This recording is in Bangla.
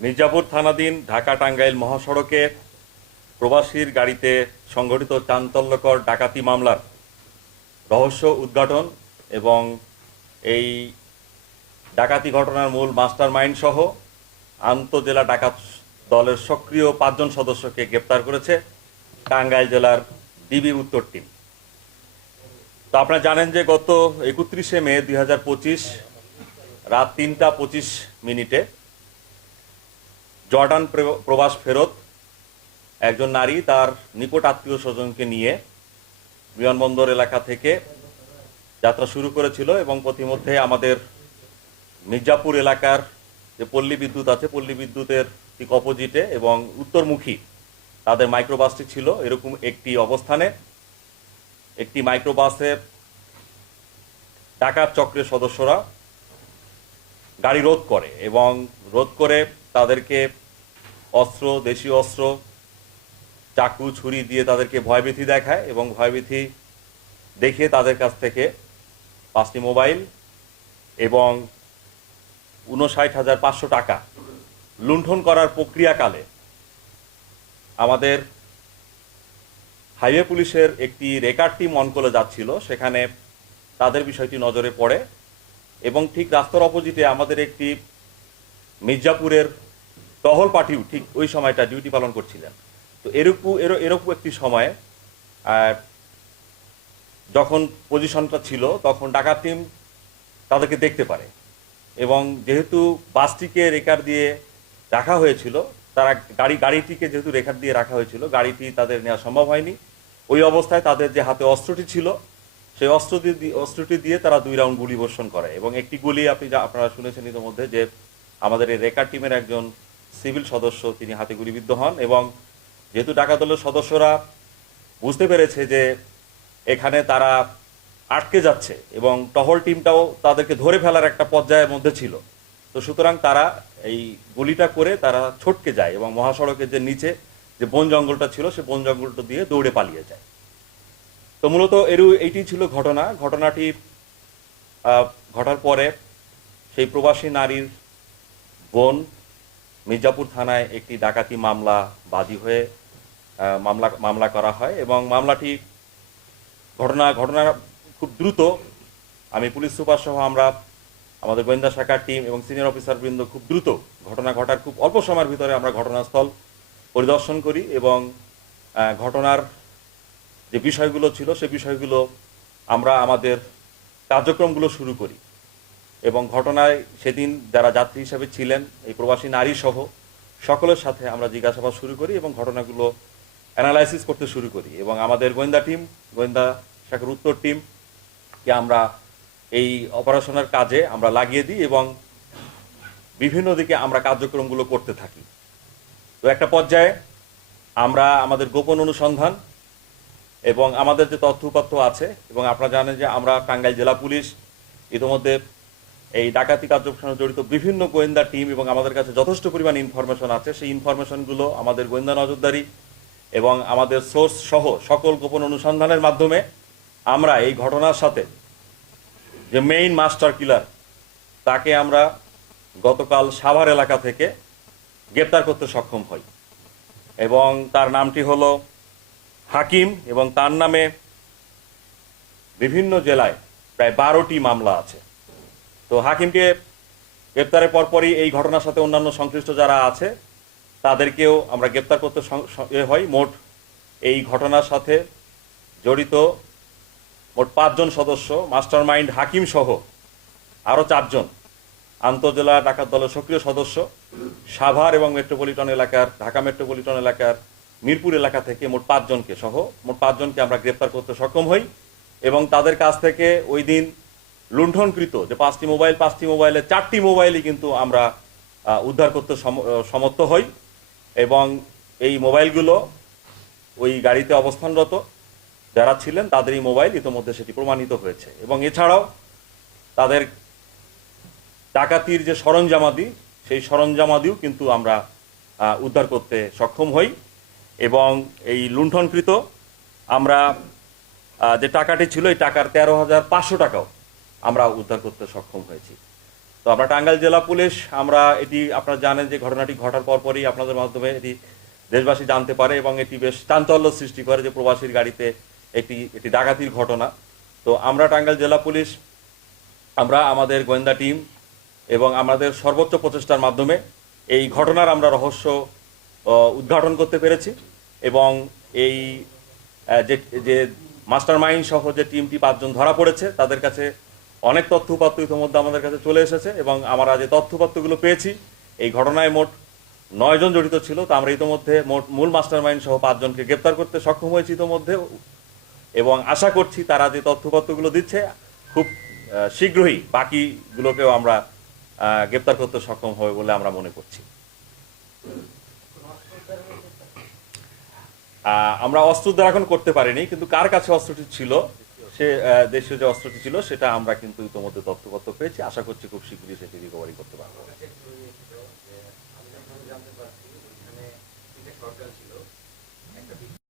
মির্জাপুর থানাধীন ঢাকা টাঙ্গাইল মহাসড়কে প্রবাসীর গাড়িতে সংঘটিত চাঞ্চল্যকর ডাকাতি মামলার রহস্য উদ্ঘাটন এবং এই ডাকাতি ঘটনার মূল মাস্টার মাইন্ড সহ আন্তজেলা ডাকাত দলের সক্রিয় পাঁচজন সদস্যকে গ্রেপ্তার করেছে টাঙ্গাইল জেলার ডিবি উত্তর টিম। তো আপনারা জানেন যে গত একত্রিশে মে দু হাজার পঁচিশ রাত তিনটা পঁচিশ মিনিটে জর্ডান প্রে- প্রবাস ফেরত একজন নারী তার নিকট আত্মীয় স্বজনকে নিয়ে বিমানবন্দর এলাকা থেকে যাত্রা শুরু করেছিল এবং পথিমধ্যে আমাদের মির্জাপুর এলাকার যে পল্লী বিদ্যুৎ আছে, পল্লী বিদ্যুতের ঠিক অপোজিটে এবং উত্তরমুখী তাদের মাইক্রোবাসটি ছিল এরকম একটি অবস্থানে। একটি মাইক্রোবাসের ডাকাত চক্রের সদস্যরা গাড়ি রোধ করে এবং রোধ করে তাদেরকে অস্ত্র দেশীয় অস্ত্র, চাকু, ছুরি দিয়ে তাদেরকে ভয়ভীতি দেখায় এবং ভয়ভীতি দেখে তাদের কাছ থেকে পাঁচটি মোবাইল এবং উনষাট হাজার পাঁচশো টাকা লুণ্ঠন করার প্রক্রিয়াকালে আমাদের হাইওয়ে পুলিশের একটি রেকার টিম অন করে যাচ্ছিল। সেখানে তাদের বিষয়টি নজরে পড়ে এবং ঠিক রাস্তার অপোজিটে আমাদের একটি মির্জাপুরের টহল পার্টিও ঠিক ওই সময়টা ডিউটি পালন করছিলেন। তো এরকম এর- এরকম একটি সময়ে যখন পজিশনটা ছিল, তখন ডাকাত টিম তাদেরকে দেখতে পারে। এবং যেহেতু বাসটিকে রেকার দিয়ে রাখা হয়েছিল, তারা গাড়ি, গাড়িটিকে যেহেতু রেখার দিয়ে রাখা হয়েছিল, গাড়িটি তাদের নেওয়া সম্ভব হয়নি। ওই অবস্থায় তাদের যে হাতে অস্ত্রটি ছিল, সেই অস্ত্র দিয়ে অস্ত্রটি দিয়ে তারা দুই রাউন্ড গুলি বর্ষণ করে। এবং একটি গুলি আপনি আপনারা শুনেছেন ইতিমধ্যে যে আমাদের এই রেকার টিমের একজন সিভিল সদস্য তিনি হাতে গুলিবিদ্ধ হন এবং যেহেতু ডাকা দলের সদস্যরা বুঝতে পেরেছে যে এখানে তারা আটকে যাচ্ছে এবং টহল টিমটাও তাদেরকে ধরে ফেলার একটা পর্যায়ের মধ্যে ছিল, তো সুতরাং তারা এই গুলিটা করে তারা ছটকে যায় এবং মহাসড়কের যে নিচে যে বন জঙ্গলটা ছিল সে বন জঙ্গলটা দিয়ে দৌড়ে পালিয়ে যায়। তো মূলত এরু এইটি ছিল ঘটনা। ঘটনাটি ঘটার পরে সেই প্রবাসী নারীর বোন মির্জাপুর থানায় একটি ডাকাতি মামলা বাদী হয়ে মামলা মামলা করা হয় এবং মামলাটি ঘটনা ঘটনা খুব দ্রুত আমি পুলিশ সুপার সহ আমরা, আমাদের গোয়েন্দা শাখার টিম এবং সিনিয়র অফিসার বৃন্দ খুব দ্রুত ঘটনা ঘটার খুব অল্প সময়ের ভিতরে আমরা ঘটনাস্থল পরিদর্শন করি এবং ঘটনার যে বিষয়গুলো ছিল সে বিষয়গুলো আমরা আমাদের কার্যক্রমগুলো শুরু করি। এবং ঘটনায় সেদিন যারা যাত্রী হিসেবে ছিলেন, এই প্রবাসী নারী সহ সকলের সাথে আমরা জিজ্ঞাসাবাদ শুরু করি এবং ঘটনাগুলো অ্যানালাইসিস করতে শুরু করি। এবং আমাদের গোয়েন্দা টিম গোয়েন্দা শাখার উত্তর টিম কে আমরা এই অপারেশনের কাজে আমরা লাগিয়ে দিই এবং বিভিন্ন দিকে আমরা কার্যক্রমগুলো করতে থাকি। তো একটা পর্যায়ে আমরা আমাদের গোপন অনুসন্ধান এবং আমাদের যে তথ্য উপাত্ত আছে, এবং আপনারা জানেন যে আমরা টাঙ্গাইল জেলা পুলিশ ইতিমধ্যে এই ডাকাতি কার্যক্রমে জড়িত বিভিন্ন গোয়েন্দা টিম এবং আমাদের কাছে যথেষ্ট পরিমাণ ইনফরমেশন আছে। সেই ইনফরমেশনগুলো আমাদের গোয়েন্দা নজরদারি এবং আমাদের সোর্স সহ সকল গোপন অনুসন্ধানের মাধ্যমে আমরা এই ঘটনার সাথে যে মেইন মাস্টার কিলার তাকে আমরা গতকাল সাভার এলাকা থেকে গ্রেপ্তার করতে সক্ষম হই। এবং তার নামটি হলো হাকিম এবং তার নামে বিভিন্ন জেলায় প্রায় বারোটি মামলা আছে। তো হাকিমকে গ্রেপ্তারের পরপরই এই ঘটনার সাথে অন্যান্য সংশ্লিষ্ট যারা আছে, তাদেরকেও আমরা গ্রেপ্তার করতে হয় মোট এই ঘটনার সাথে জড়িত মোট পাঁচজন সদস্য মাস্টার মাইন্ড হাকিম সহ আরও চারজন আন্তজেলা ডাকাত দলের সক্রিয় সদস্য, সাভার এবং মেট্রোপলিটন এলাকার, ঢাকা মেট্রোপলিটন এলাকার, মিরপুর এলাকা থেকে মোট পাঁচজনকে সহ, মোট পাঁচজনকে আমরা গ্রেপ্তার করতে সক্ষম হই এবং তাদের কাছ থেকে ওই দিন লুণ্ঠনকৃত যে পাঁচটি মোবাইল, পাঁচটি মোবাইলে চারটি মোবাইলই কিন্তু আমরা উদ্ধার করতে সমর্থ হই এবং এই মোবাইলগুলো ওই গাড়িতে অবস্থানরত যারা ছিলেন তাদের এই মোবাইল ইতোমধ্যে সেটি প্রমাণিত হয়েছে এবং এছাড়াও তাদের ডাকাতির যে সরঞ্জামাদি, সেই সরঞ্জামাদিও কিন্তু আমরা উদ্ধার করতে সক্ষম হই এবং এই লুণ্ঠনকৃত আমরা যে টাকাটি ছিল এই টাকার তেরো হাজার পাঁচশো টাকাও আমরা উদ্ধার করতে সক্ষম হয়েছি। তো আমরা টাঙ্গাইল জেলা পুলিশ, আমরা এটি, আপনারা জানেন যে ঘটনাটি ঘটার পরপরই আপনাদের মাধ্যমে এটি দেশবাসী জানতে পারে এবং এটি বেশ চাঞ্চল্য সৃষ্টি করে যে প্রবাসীর গাড়িতে একটি এটি ডাকাতির ঘটনা। তো আমরা টাঙ্গাইল জেলা পুলিশ, আমরা আমাদের গোয়েন্দা টিম এবং আমাদের সর্বোচ্চ প্রচেষ্টার মাধ্যমে এই ঘটনার আমরা রহস্য উদ্ঘাটন করতে পেরেছি এবং এই যে যে মাস্টার মাইন্ড সহ যে টিমটি পাঁচজন ধরা পড়েছে, তাদের কাছে অনেক তথ্য উপাত্ত ইতিমধ্যে আমাদের কাছে চলে এসেছে এবং আমরা যে তথ্য পেয়েছি, এই ঘটনায় মোট নয় জন জড়িত ছিল। তো আমরা ইতিমধ্যে মোট মূল মাস্টার মাইন্ড সহ পাঁচজনকে গ্রেপ্তার করতে সক্ষম হয়েছি ইতিমধ্যে এবং আশা করছি তারা যে তথ্যপত্রগুলো দিচ্ছে খুব শীঘ্রই বাকিগুলোকেও আমরা গ্রেপ্তার করতে সক্ষম হবে বলে আমরা মনে করছি। আমরা অস্ত্র উদ্ধার এখন করতে পারিনি, কিন্তু কার কাছে অস্ত্রটি ছিল সে দেশীয় যে অস্ত্রটি ছিল, সেটা আমরা কিন্তু ইতোমধ্যে তত্ত্বপত্র পেয়েছি। আশা করছি খুব শীঘ্রই সেটি রিকভারি করতে পারব।